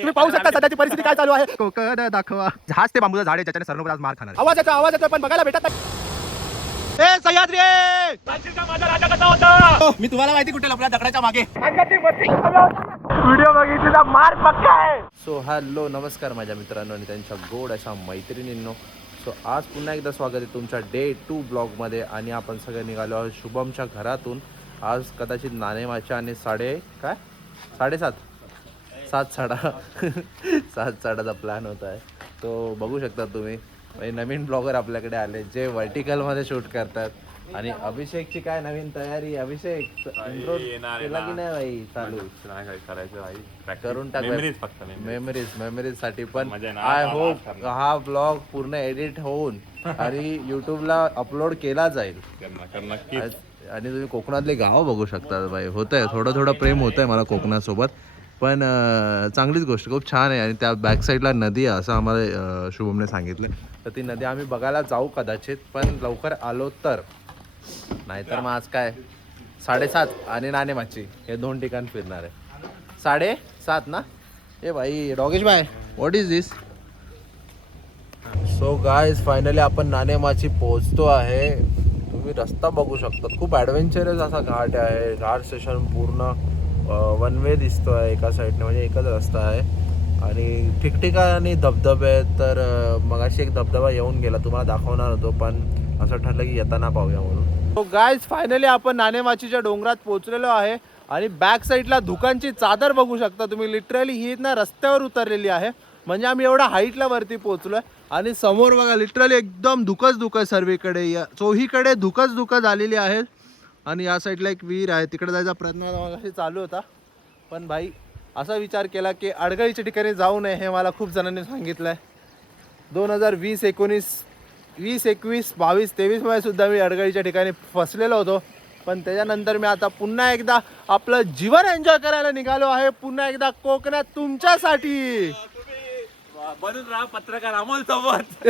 तुम्ही पाहू शकता सध्याची परिस्थिती काय चालू आहे. कोकण दाखवा. झाज ते बांबूचं झाड आहे ज्याच्याने सरनोबत आज मार खाणार. आवाज येतोय पण बघायला भेटत नाही. ए सह्याद्री, माझा राजा कसा होता. मी तुम्हाला माहिती कुठे लपला दगडाच्या मागे. व्हिडिओ बघितला मार पक्का आहे. सो हॅलो नमस्कार माझ्या मित्रांनो आणि त्यांच्या गोड अशा मैत्रिणींनो. सो आज पुन्हा एकदा स्वागत आहे तुमच्या डे 2 ब्लॉगमध्ये. आणि आपण सगळे निघालो आहोत शुभमच्या घरातून. आज कदाचित नाणेमाच्या आणि साडेसाडाचा प्लॅन होता आहे. तो बघू शकता तुम्ही. नवीन ब्लॉगर आपल्याकडे आले जे वर्टिकलमध्ये शूट करतात. आणि अभिषेकची काय नवीन तयारी. अभिषेक इंट्रो केला की नाही भाई. चालू करून टाक मेमरीज साठी. पण आय होप हा ब्लॉग पूर्ण एडिट होऊन आणि युट्यूबला अपलोड केला जाईल. आणि तुम्ही कोकणातले गाव बघू शकता भाई. होतंय थोडं प्रेम होतंय मला कोकणासोबत. पण चांगलीच गोष्ट, खूप छान आहे. आणि त्या बॅक साईडला नदी आहे असं आम्हाला शुभमने सांगितलं. तर ती नदी आम्ही बघायला जाऊ कदाचित, पण लवकर आलो तर. नाहीतर मग आज काय 7:30 आणि नाणेमाची हे 2 ठिकाण फिरणार आहे. 7:30 ना. ए भाई डॉगेश भाई, what is this. So guys finally आपण नाणेमाची पोहोचतो आहे. तुम्ही रस्ता बघू शकता. खूप ॲडव्हेंचरस असा घाट आहे. घाट स्टेशन पूर्ण वन वे दिसतो आहे एका साईडने, म्हणजे एकच रस्ता आहे. आणि ठिकठिकाणी धबधबे आहेत. तर मगाशी एक धबधबा येऊन गेला, तुम्हाला दाखवणार होतो, पण असं ठरलं की येताना पाहूया म्हणून. सो गाईज फायनली आपण नाणेमाचीच्या डोंगरात पोहोचलेलो आहे. आणि बॅक साईडला धुकांची चादर बघू शकता तुम्ही. लिटरली ही ना रस्त्यावर उतरलेली आहे. म्हणजे आम्ही एवढा हाईटला वरती पोहोचलोय. आणि समोर बघा लिटरली एकदम धुकच सर्वीकडे. चोहीकडे धुकच झालेली आहे. आणि या साईडला एक विहीर आहे, तिकडे जायचा प्रयत्न चालू होता. पण भाई असा विचार केला की अडगळीच्या ठिकाणी जाऊ नये. हे मला खूप जणांनी सांगितलं आहे. 2020, 19, 20, 21, 22, 23 मध्ये सुद्धा मी अडगळीच्या ठिकाणी फसलेलो होतो. पण त्याच्यानंतर मी आता पुन्हा एकदा आपलं जीवन एन्जॉय करायला निघालो आहे. पुन्हा एकदा कोकणात तुमच्यासाठी. बनून राहा पत्रकार अमोल सोबत.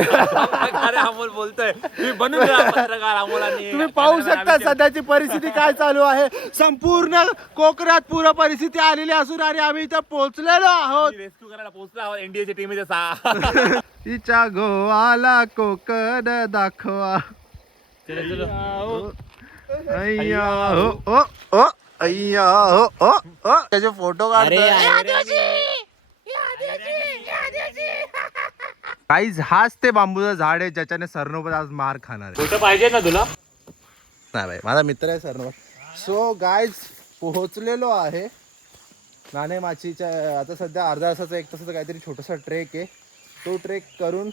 अमोल बोलतोय मी बनून राहा पत्रकार अमोल. आणि तुम्ही पाहू शकता सध्याची परिस्थिती काय चालू आहे. संपूर्ण कोकणात पूर्ण परिस्थिती आलेली असून आणि आम्ही इथं पोहोचलेलो आहोत. रेस्क्यू करायला पोहोचलो आहोत. एनडीएच्या टीमचे 6. तिच्या गोवाला कोकण दाखवा. अय्या हो ओ ओ अय्या हो ओ ओ. त्याचे फोटो काढतोय. काहीच हाच ते बांबूचं झाड आहे ज्याच्याने सरनोबत आज मार खाणार आहे. फोटो पाहिजे ना तुला. नाही भाई, माझा मित्र आहे सरनोबत. सो गाईज पोहोचलेलो आहे नाणेमाचीच्या. आता सध्या अर्धा तासाचा 1 तासाचा काहीतरी छोटासा ट्रेक आहे. तो ट्रेक करून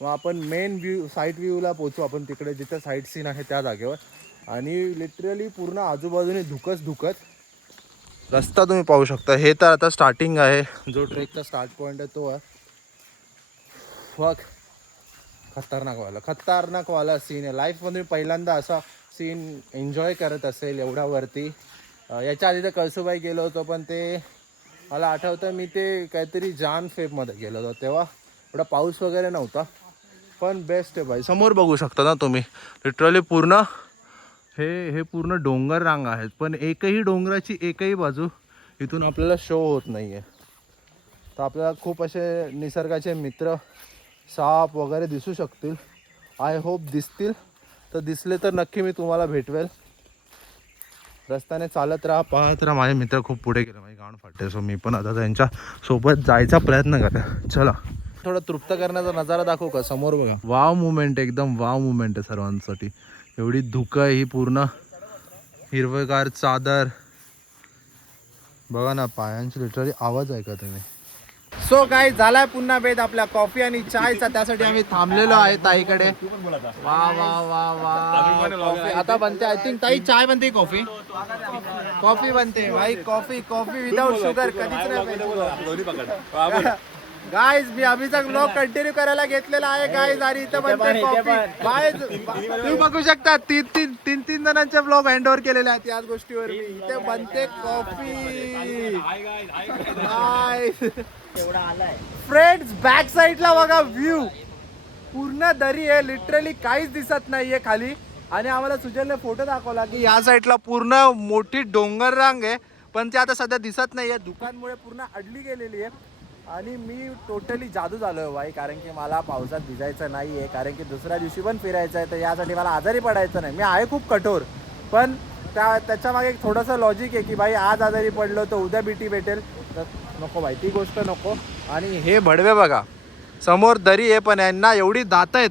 मग आपण मेन साईट व्ह्यूला पोहोचू. आपण तिकडे जिथे साईट सीन आहे त्या जागेवर. आणि लिटरली पूर्ण आजूबाजूने धुकच रस्ता तुम्ही पाहू शकता. हे तर आता स्टार्टिंग आहे. जो ट्रेकचा स्टार्ट पॉईंट आहे तो आहे. खतरनाक वाला सीन आहे. लाईफमध्ये पहिल्यांदा असा सीन एन्जॉय करत असेल एवढ्या वरती. याच्या आधी तर कळसुबाई गेलो होतो, पण ते मला आठवतं मी ते काहीतरी जान फेबमध्ये गेलो होतो. तेव्हा एवढा पाऊस वगैरे नव्हता. पण बेस्ट आहे भाई. समोर बघू शकता ना तुम्ही. लिटरली पूर्ण हे पूर्ण डोंगर रांग आहेत. पण एकही डोंगराची एकही बाजू इथून आपल्याला शो होत नाही आहे. तर आपल्याला खूप असे निसर्गाचे मित्र साप वगैरे दिसू शकतील. आय होप दिसतील. तर दिसले तर नक्की मी तुम्हाला भेटवेल. रस्त्याने चालत राहा, पाहत राहा. माझे मित्र खूप पुढे गेले, माझी गाण फाटते. सो मी पण आता त्यांच्या सोबत जायचा प्रयत्न करतो. चला थोडं तृप्त करण्याचा नजारा दाखवू का. समोर बघा. वाव मुवमेंट, एकदम वाव मुवमेंट आहे सर्वांसाठी. एवढी धुकं ही पूर्ण हिरवगार चादर बघा ना. पायांची लिटरली आवाज ऐका तुम्ही. सो काय झालाय पुन्हा भेद आपल्या कॉफी आणि चायचा. त्यासाठी आम्ही थांबलेलो आहे ताईकडे. वा वा वा वा. कॉफी आता बनते. आय थिंक ताई चाय बनते. कॉफी बनते भाई. कॉफी विदाउट शुगर कधीच नाही. गाईज मी अभिचा ब्लॉग कंटिन्यू करायला घेतलेला आहे गाईज. आणि इथं बनते कॉफी. गाईज तुम्ही बघू शकता 3 जणांचे ब्लॉग हँड ओव्हर केलेले आहेत याच गोष्टीवर. मी इथे बनते कॉफी. फ्रेंड्स बॅक साईडला बघा व्ह्यू. पूर्ण दरी आहे. लिटरली काहीच दिसत नाहीये खाली. आणि आम्हाला सुजलने फोटो दाखवला की या साईडला पूर्ण मोठी डोंगर रांग आहे. पण ते आता सध्या दिसत नाहीये. धुकांमुळे पूर्ण अडली गेलेली आहे. आणि मी टोटली जादू झालोय बाई, कारण की मला पावसात भिजायचं नाही आहे, कारण की दुसऱ्या दिवशी पण फिरायचं आहे, तर यासाठी मला आजारी पडायचं नाही. मी आहे खूप कठोर, पण त्याच्यामागे एक थोडंसं लॉजिक आहे की भाई आज आजारी पडलो तर उद्या बीटी भेटेल, तर नको भाई ती गोष्ट नको. आणि हे भडवे बघा समोर दरी आहे, पण यांना एवढी दात आहेत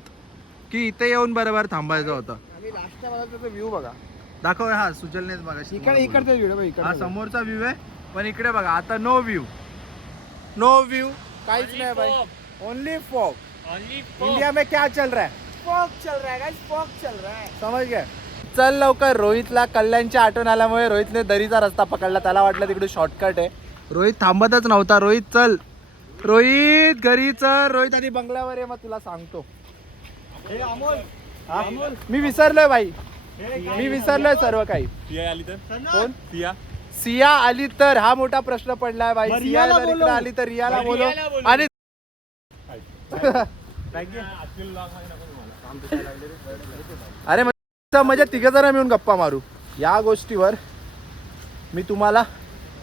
की इथे येऊन बरोबर थांबायचं होतं. आणि लास्टच्या बाजूचा व्ह्यू बघा, दाखव. हा सुजलनेच बघा इकडचा व्ह्यू बघा, हा इकडे समोरचा व्ह्यू आहे, पण इकडे बघा आता नो व्ह्यू, नो व्ह्यू, काहीच नाही भाई, ओनली फॉग. इंडिया में क्या चल रहा है? फॉग चल रहा है गाइस, फॉग चल रहा है. समज गए. चल लवकर. रोहितला कल्याणच्या आठवण आल्यामुळे रोहितने दरीचा रस्ता पकडला, त्याला वाटलं तिकडे शॉर्टकट आहे. रोहित थांबतच नव्हता. रोहित चल, रोहित घरी चल. रोहित आधी बंगल्यावर आहे, मग तुला सांगतो. हा? मी विसरलोय भाई, मी विसरलोय सर्व काही. सिया आली तर कोण? सिया सिया आली तर हा मोठा प्रश्न पडलाय भाई. सिया जर इकडे आली तर रियाला बोलव. आणि अरे म्हणजे तिघ जण मिळून गप्पा मारू या गोष्टीवर. मी तुम्हाला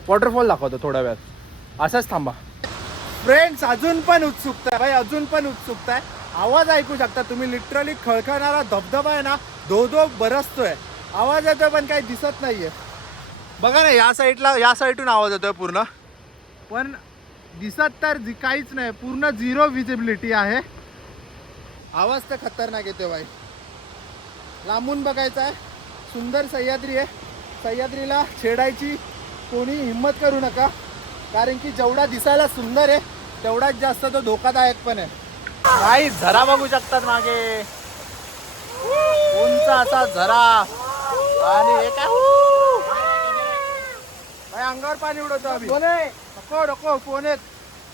वॉटरफॉल दाखवतो थोड्या वेळात, असंच थांबा. फ्रेंड्स अजून पण उत्सुकता आहे भाई, अजून पण उत्सुकता आहे. आवाज ऐकू शकता तुम्ही, लिटरली खळखळणारा धबधबा आहे ना, धो धो बरसतोय. आवाज येतोय पण काही दिसत नाहीये. बघा ना या साईडला, या साईडून आवाज येतोय पूर्ण, पण दिसत तर काहीच नाही, पूर्ण झिरो विजिबिलिटी आहे. आवाज तर खतरनाक येतोय भाई. लांबून बघायचा आहे. सुंदर सह्याद्री आहे. सह्याद्रीला छेडायची कोणी हिंमत करू नका, कारण की जेवढा दिसायला सुंदर आहे तेवढाच जास्त तो धोकादायक पण आहे. काही झरा बघू शकतात मागे, उंच असा झरा. आणि हे काय भाई अंगावर पाणी उडवतो आम्ही. नको नको फोन येत.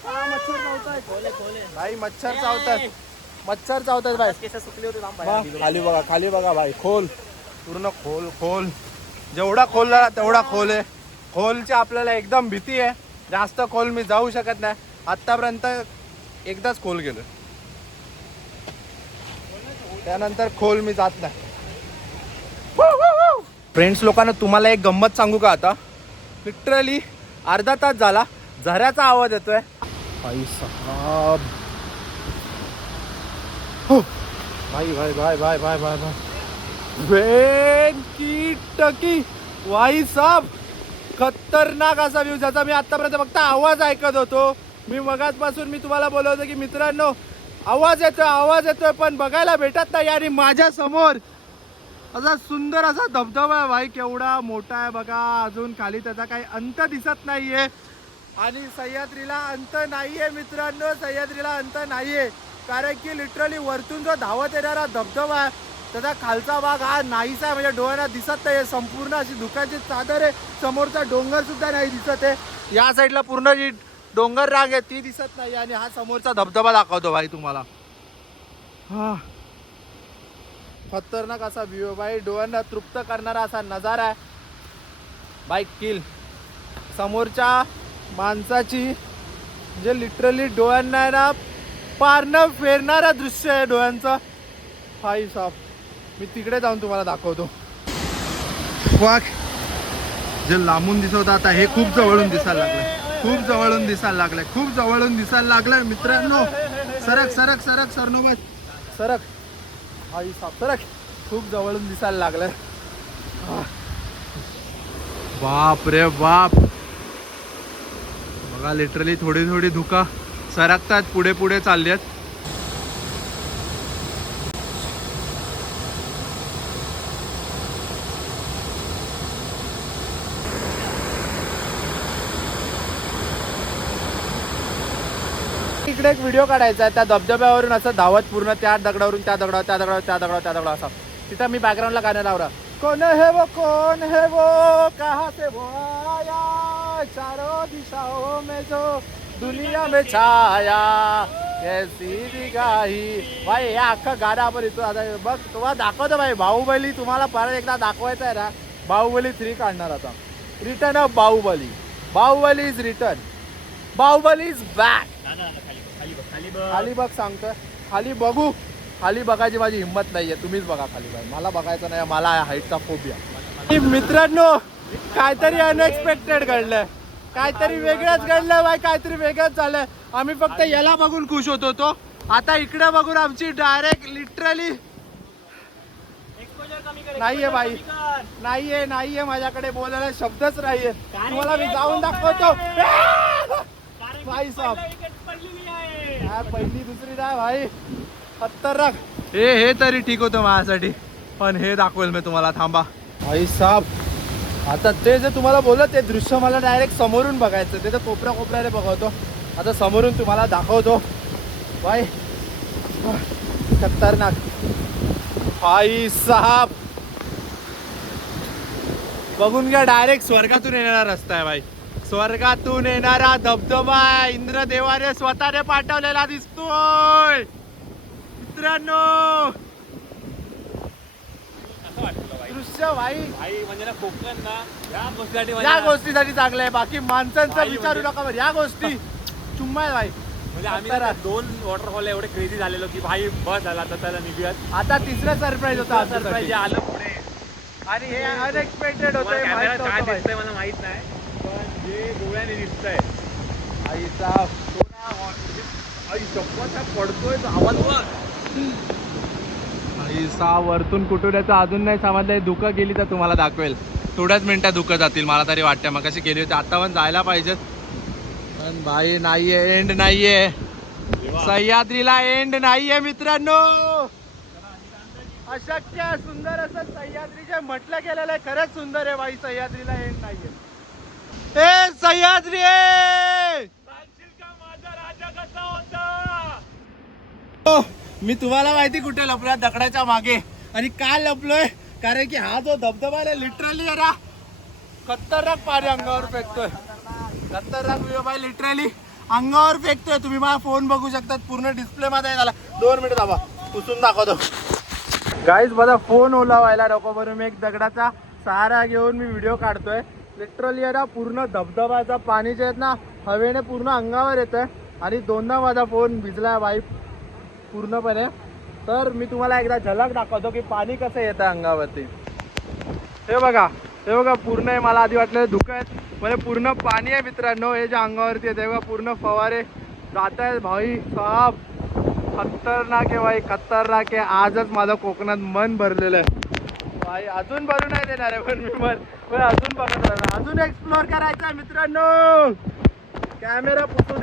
मच्छर चावतायत भाई, मच्छर चावतात, मच्छर चावतात भाई. खाली बघा, खाली बघा भाई, खोल, पूर्ण खोल खोल. जेवढा खोल झाला तेवढा खोल आहे. खोलची आपल्याला एकदम भीती आहे. जास्त खोल मी जाऊ शकत नाही. आतापर्यंत एकदाच खोल गेलो, त्यानंतर खोल मी जात नाही. फ्रेंड्स लोकांना तुम्हाला एक गंमत सांगू का? आता लिटरली अर्धा तास झाला झऱ्याचा आवाज येतोय. भाई साहब, भाई भाई भाई भाई भाई भाई भाई वेन की टकी भाई साहब, खतरनाक असा व्ह्यू ज्याचा मी आतापर्यंत फक्त आवाज ऐकत होतो. मी मगाचपासून मी तुम्हाला बोलत होतो की मित्रांनो आवाज येतोय पण बघायला भेटत नाही. आणि माझ्या समोर असा सुंदर असा धबधबा आहे भाई, केवढा मोठा आहे बघा. अजून खाली त्याचा काही अंत दिसत नाहीये. आणि सह्याद्रीला अंत नाहीये मित्रांनो, सह्याद्रीला अंत नाहीये, कारण की लिटरली वरतून जो धावत येणारा धबधबा आहे त्याचा खालचा भाग हा नाहीसा आहे. म्हणजे डोळ्यांना दिसत नाही, संपूर्ण अशी धुक्याची चादर आहे. समोरचा डोंगर सुद्धा नाही दिसत आहे. या साईडला पूर्ण जी डोंगर रांग आहे ती दिसत नाही. आणि हा समोरचा धबधबा दाखवतो भाई तुम्हाला. हा खतरनाक असा व्ह्यू भाई, डोळ्यांना तृप्त करणारा असा नजारा आहे बाईक किल. समोरच्या माणसाची जे लिटरली डोळ्यांना ना पारणं फेरणारा दृश्य आहे डोळ्यांचं. भाई साहब मी तिकडे जाऊन तुम्हाला दाखवतो. वाघ जे लांबून दिसत आता हे खूप जवळून दिसायला लागलंय, खूप जवळून दिसायला लागलंय, खूप जवळून दिसायला लागलंय मित्रांनो. सरक सरक सरक सरनोबत सरक भाई साहब सरक, खूप जवळून दिसायला लागलंय. बाप रे बाप, बघा लिटरली थोडी थोडी धुका सरकतात, पुढे पुढे चालली आहेत. इकडे एक व्हिडिओ काढायचा आहे त्या धबधब्यावरून असं धावत पूर्ण त्या दगडावरून त्या दगडावर, त्या दगडावर, त्या दगडावर, त्या दगडावर असा. तिथं मी बॅकग्राऊंडला गाणं लावला, कौन है वो कहाँ से वो आया, चारों दिशाओं में जो दुनिया में छाया, कैसी दिगाही. भाई हे अख्खं गाणं आपण इथं आता बघ तुम्हाला दाखवतो भाई. बाहुबली तुम्हाला परत एकदा दाखवायचं आहे ना, बाहुबली 3 काढणार आता. Return of Baahubali, Baahubali is return, Baahubali is back. खाली बघ सांगतोय, खाली बघू. खाली बघायची माझी हिंमत नाहीये, तुम्हीच बघा खाली. भाई मला बघायचं नाही, मला हाईटचा फोबिया. मित्रांनो काहीतरी अनएक्सपेक्टेड घडलंय. काहीतरी वेगळंच घडलं बाई, काहीतरी वेगळंच झालंय. आम्ही फक्त याला बघून खुश होत होतो, आता इकडे बघून आमची डायरेक्ट लिटरली नाहीये बाई, नाहीये माझ्याकडे बोलायला शब्दच नाहीये. तुम्हाला मी जाऊन दाखवतो. भाई साहेब पहिली दुसरी नाही भाई, खतरनाक. हे तरी ठीक होतं माझ्यासाठी, पण हे दाखवेल मी तुम्हाला, थांबा. भाई साहेब आता ते जे तुम्हाला बोललं ते दृश्य मला डायरेक्ट समोरून बघायचं, ते तर कोपऱ्याने बघवतो. आता समोरून तुम्हाला दाखवतो भाई, खतरनाक. भाई साहेब बघून घ्या, डायरेक्ट स्वर्गातून येणारा रस्ता आहे भाई, स्वर्गातून येणारा धबधबा आहे. इंद्रदेवाने स्वतःने पाठवलेला दिसतोय मित्रांनो. दृश्य भाई म्हणजे ना कोकण ना या गोष्टीसाठी चांगलं आहे, बाकी माणसांचं विचारू नका बरं. या गोष्टी चुम्मा आहे भाई. म्हणजे आम्ही आता 2 वॉटरफॉल एवढे क्रेझी झालेलो की भाई बस झाला, आता त्याला निघूयात. आता तिसरा सरप्राईज होता, सरप्राईज आलं पुढे. आणि हे अनएक्सपेक्टेड होतं. कॅमेरा काय दिसतंय मला माहित नाही, पण जे डोळ्याने दिसतंय आईचा पडतोय आवाज आईचा वरतून कुठून याचं अजून नाही समजलंय. दुःखं गेली तर तुम्हाला दाखवेल, थोड्याच मिनिटात दुःखं जातील मला तरी वाटतं. मग कशी गेली होती, आता पण जायला पाहिजेत, पण भाई नाहीये, एंड नाहीये सह्याद्रीला, एंड नाहीये मित्रांनो. अशक्य सुंदर असं सह्याद्री जे म्हटलं गेलेलं आहे, खरंच सुंदर आहे भाई. सह्याद्रीला एंड नाहीये. ए सह्याद्री माझा राजा कसा होता. मी तुम्हाला माहिती कुठे लपलोय, दगडाच्या मागे. आणि का लपलोय, कारण की हा जो धबधबा आहे लिटरली आहे ना, खतरनाक पाणी अंगावर फेकतोय. खतरनाक व्ह्यू बाई, लिटरली अंगावर फेकतोय. तुम्ही माझा फोन बघू शकतात, पूर्ण डिस्प्ले मध्ये झाला. 2 मिनिट दाबा, पुसून दाखवतो. गाईज माझा फोन ओला व्हायला नको म्हणून मी एक दगडाचा सहारा घेऊन मी व्हिडिओ काढतोय. लिटरली आहे ना, पूर्ण धबधबाचा पाणी जे आहेत ना हवेने पूर्ण अंगावर येतंय. आणि 2दा माझा फोन भिजला बाई पूर्णपणे. तर मी तुम्हाला एकदा झलक दाखवतो की पाणी कसं येतं अंगावरती. हे बघा पूर्ण आहे. मला आधी वाटलं धुकं आहेत, म्हणजे पूर्ण पाणी आहे मित्रांनो. हे जे अंगावरती येते बघा, पूर्ण फवारे जात आहेत भाई साहेब. खतरनाक आहे भाई, खतरनाक आहे. आजच माझं कोकणात मन भरलेलं आहे भाई. अजून भरू नाही देणार आहे, पण मी अजून बघत राहणार, अजून एक्सप्लोअर करायचं आहे मित्रांनो. कॅमेरा पुसू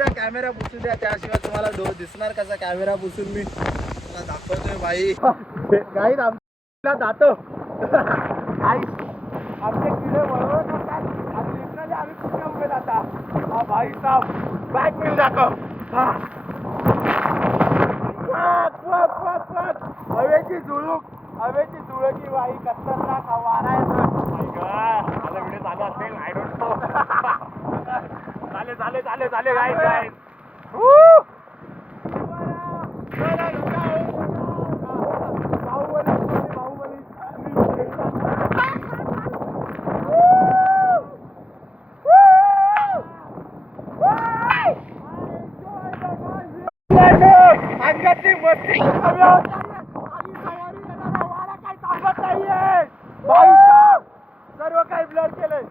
द्या, त्याशिवाय तुम्हाला दिसणार कसा कॅमेरा पुसून मी मला दाखवतोय भाई. गाईज आमच्या जातो आमचे किडे बरोबर नसतात. आणि लिटरली आम्ही कुठे उभे जाता. हा भाई साहेब बॅक मिल दाखव. हवेची झुळकी बाई, खतरनाक वारा आहे. माझा व्हिडिओ चालू असेल, आय डोंट नो. झाले काय अंगातली मस्ती कमी होत आणि तयारी येणारा वारा काही थांबत नाहीये. सर्व काही ब्लर केलंय.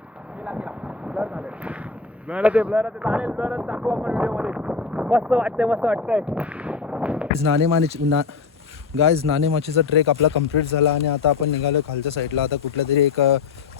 ब्लर चालेल, ब्लरच दाखवू आपण व्हिडिओ मध्ये. मस्त वाटतंय. गाईज नाणेमाचीचा ट्रेक आपला कंप्लीट झाला आणि आता आपण निघालो खालच्या साईडला. आता कुठल्या तरी एक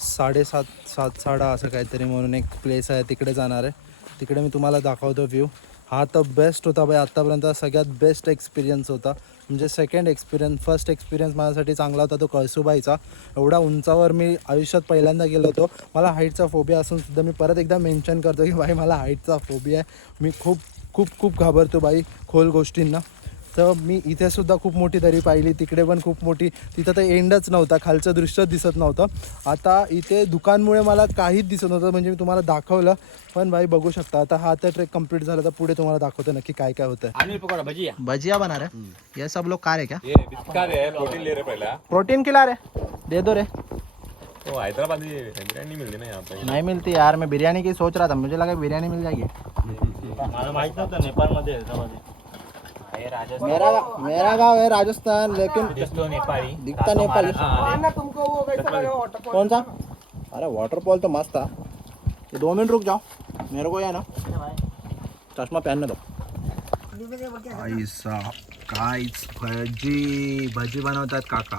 7:30 असं काहीतरी म्हणून एक प्लेस आहे, तिकडे जाणार आहे. तिकडे मी तुम्हाला दाखवतो व्ह्यू. हा तर बेस्ट होता बाई, आत्तापर्यंत सगळ्यात बेस्ट एक्सपिरियन्स होता. म्हणजे फर्स्ट एक्सपिरियन्स माझ्यासाठी चांगला होता तो कळसुबाईचा. एवढा उंचावर मी आयुष्यात पहिल्यांदा गेलो होतो. मला हाईटचा फोबिया असून सुद्धा मी परत एकदा मेन्शन करतो की बाई मला हाईटचा फोबिया आहे. मी खूप घाबरतो बाई खोल गोष्टींना. तर मी इथेसुद्धा खूप मोठी दरी पाहिली, तिकडे पण खूप मोठी. तिथं तर एंडच नव्हता, खालचं दृश्य दिसत नव्हतं. आता इथे दुकानमुळे मला काहीच दिसत नव्हतं, म्हणजे मी तुम्हाला दाखवलं. पण भाई बघू शकता, आता हा तर ट्रेक कंप्लीट झाला, तर पुढे तुम्हाला दाखवतो नक्की काय काय होतं. आणि पकोडा भजिया बना रहे ये सब लोग खा रहे क्या? ये बिस्का रे, प्रोटीन ले रहे पहला. प्रोटीन खिला रहे, दे दो रे. तो हैदराबादी बिरयानी मिलती ना यहाँ पे. नहीं मिलती यार, मैं बिरयानी की सोच रहा था, मुझे लगा बिरयानी मिल जाएगी. मला माहित नव्हतं नेपाळमध्ये हैदराबादी. मेरा गाँव है राजस्थान, लेकिन नेपाली दिखता नेपाली. तुमको वो वैसा लगा वाटरफॉल. कौन सा? अरे वाटरफॉल तो मस्त था. 2 मिनट रुक जाओ. मेरे को या ना चष्मा पहनना दो ऐसा काहीच भजी बनवतात काका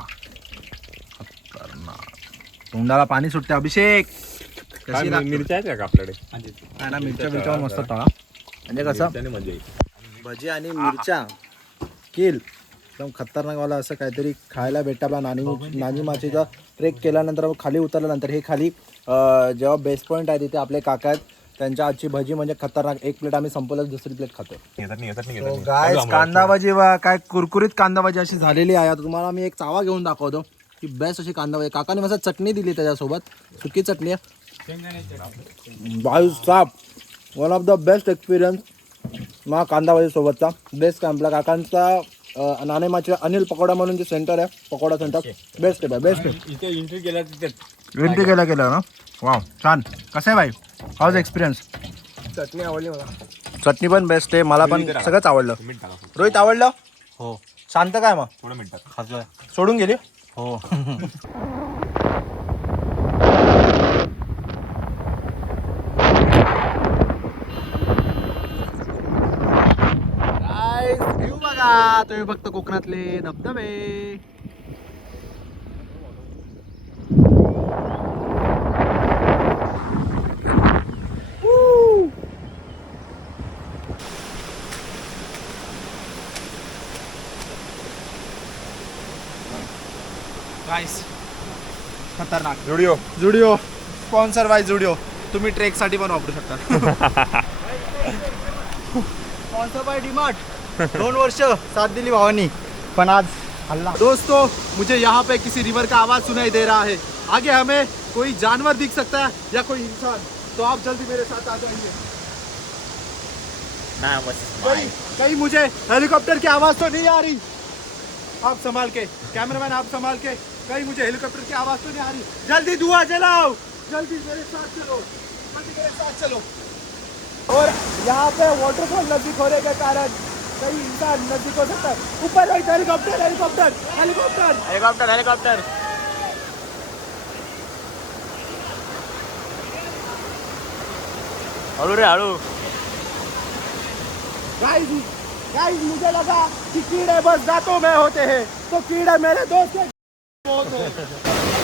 खतरनाक तोंडाला पाणी सुटते अभिषेक कशी मिरच्या आहेत का आपल्याकडे ना मिरच्या मस्त तळा म्हणजे कसं भजी आणि मिरच्या किल एकदम खतरनाकवाला असं काहीतरी खायला भेटतं आपला नानी माचीचा ट्रेक केल्यानंतर खाली उतरल्यानंतर हे खाली जेव्हा बेस्ट पॉईंट आहे तिथे आपले काका आहेत त्यांच्या आजची भजी म्हणजे खतरनाक एक प्लेट आम्ही संपवलं दुसरी प्लेट खातो गाय कांदा भाजी काय कुरकुरीत कांदा भाजी अशी झालेली आहे आता तुम्हाला मी एक चावा घेऊन दाखवतो की बेस्ट अशी कांदा भाजी काकाने मस्त चटणी दिली त्याच्यासोबत सुकी चटणी भाई साप one of the best experience मग कांदा भाजी सोबतचा बेस्ट आपला काकांचा नाणेमाचे अनिल पकोडा म्हणून जे सेंटर आहे पकोडा सेंटर बेस्ट आहे बेस्ट आहे इथे एंट्री केला तिथे एंट्री केलं ना वाव छान कसं आहे भाई हाऊज एक्सपिरियन्स चटणी आवडली मला चटणी पण बेस्ट आहे मला पण सगळंच आवडलं रोहित आवडलं हो शांत काय मग थोडं मिनिटात खातोय सोडून गेली हो व्ह्यू बघा तुम्ही फक्त कोकणातले धबधबे खतरनाक जुडिओ स्पॉन्सर बाय जुडिओ तुम्ही ट्रेक साठी पण वापरू शकता स्पॉन्सर बाय डीमार्ट 2 वर्ष साथ दिली भावानी पण आज हल्ला दोस्तों मुझे यहाँ पे किसी रिवर का आवाज सुनाई दे रहा है आगे हमें कोई जानवर दिख सकता है या कोई इंसान तो आप जल्दी मेरे साथ आ जाइए कहीं मुझे हेलीकॉप्टर की आवाज तो नहीं आ रही आप संभाल के कैमरामैन आप संभाल के कहीं मुझे हेलीकॉप्टर की आवाज तो नहीं आ रही जल्दी धुआं जलाओ जल्दी मेरे साथ चलो जल्दी मेरे साथ चलो और यहाँ पे वाटरफॉल नजदीक होने के कारण कई इंसान नजदीक हो सकता है ऊपर helicopter helicopter helicopter helicopter helicopter हळू रे हळू गाइस मुझे लगा कि कीड़े बस दांतों में होते हैं तो कीड़े मेरे दोस्त के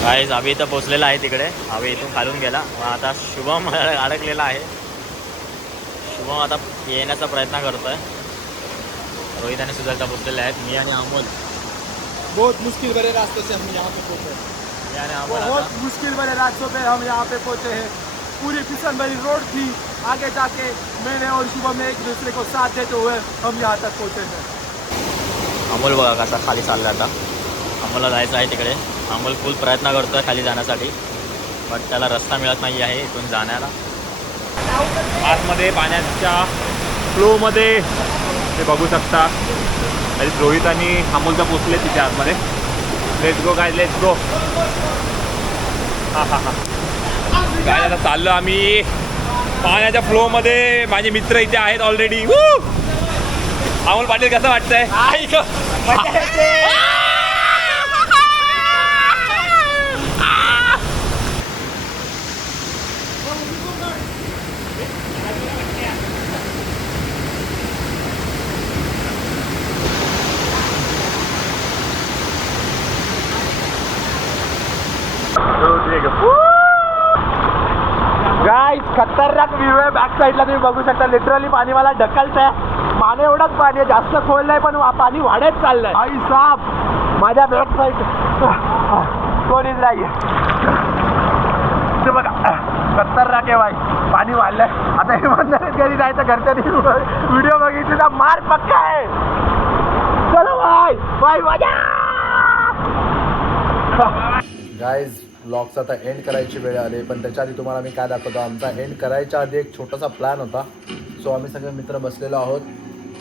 गाईज आम्ही इथं पोचलेला आहे तिकडे आम्ही इथून खालून गेला मग आता शुभम अडकलेला आहे शुभम आता येण्याचा प्रयत्न करतोय रोहित आणि सुजाता पोचलेले आहेत मी आणि अमोल बहुत मुश्किल भरे रास्तों से हम यहाँ पे पहुँचे मी आणि अमोल बहुत आता मुश्किल भरे रास्तों पे हम यहाँ पे पहुँचे हैं पूरी फिसल भरी रोड थी आगे जाके मैंने और शुभम ने एक दूसरे को साथ देते हुए हम यहाँ तक पहुँचे थे अमोल बघा कसा खाली चालला आता अमोलला जायचं आहे तिकडे अमोल फुल प्रयत्न करतोय खाली जाण्यासाठी बट त्याला रस्ता मिळत नाही आहे इथून जाण्याला आतमध्ये पाण्याच्या फ्लोमध्ये ते बघू शकता रोहित आणि अमोलचा पोचले तिथे आतमध्ये लेट्स गो काय लेट्स गो काय आता चाललो आम्ही पाण्याच्या फ्लोमध्ये माझे मित्र इथे आहेत ऑलरेडी अमोल पाटील कसं वाटतंय गाइस खतरनाक व्ह्यू आहे बॅक साईडला तुम्ही बघू शकता लिटरली पाणी मला ढकलतंय माने एवढंच पाणी आहे जास्त खोल नाही पण पाणी वाढत चाललंय आई साप माझ्या बॅक साईड कोणीच नाही बघा खतरनाक आहे बाई पाणी वाढलंय आता इमानदारीत घरी जायचं घरच्यांनी व्हिडिओ बघितली तर मार पक्का आहे चलो बाय बाय मजा गाईज ब्लॉगचा आता एंड करायची वेळ आली पण त्याच्या आधी तुम्हाला मी काय दाखवतो आमचा एंड करायच्या आधी एक छोटासा प्लॅन होता सो आम्ही सगळे मित्र बसलेलो आहोत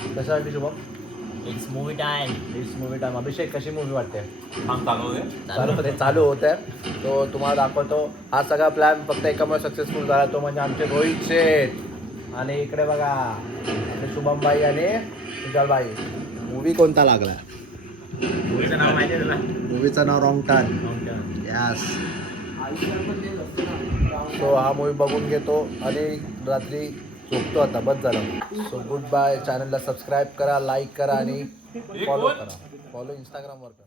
कशासाठी शुभम इट्स मूवी टाइम अभिषेक कशी मूवी वाटते चालू चालू होत आहे तो तुम्हाला दाखवतो हा सगळा प्लॅन फक्त एकामुळे सक्सेसफुल झाला तो म्हणजे आमचे रोहित शेठ आणि इकडे बघा आपले शुभमबाई आणि सुजालबाई मूवी कोणता लागला मूवीचं नाव माहिती आहे तुला मूवीचं नाव रॉंग टर्न यस सो हा मूवी बघून घेतो आणि रात्री झोपतो आता. बस झालं. So goodbye. चॅनलला सबस्क्राईब करा, लाईक करा आणि फॉलो करा. फॉलो इंस्टाग्रामवर करा.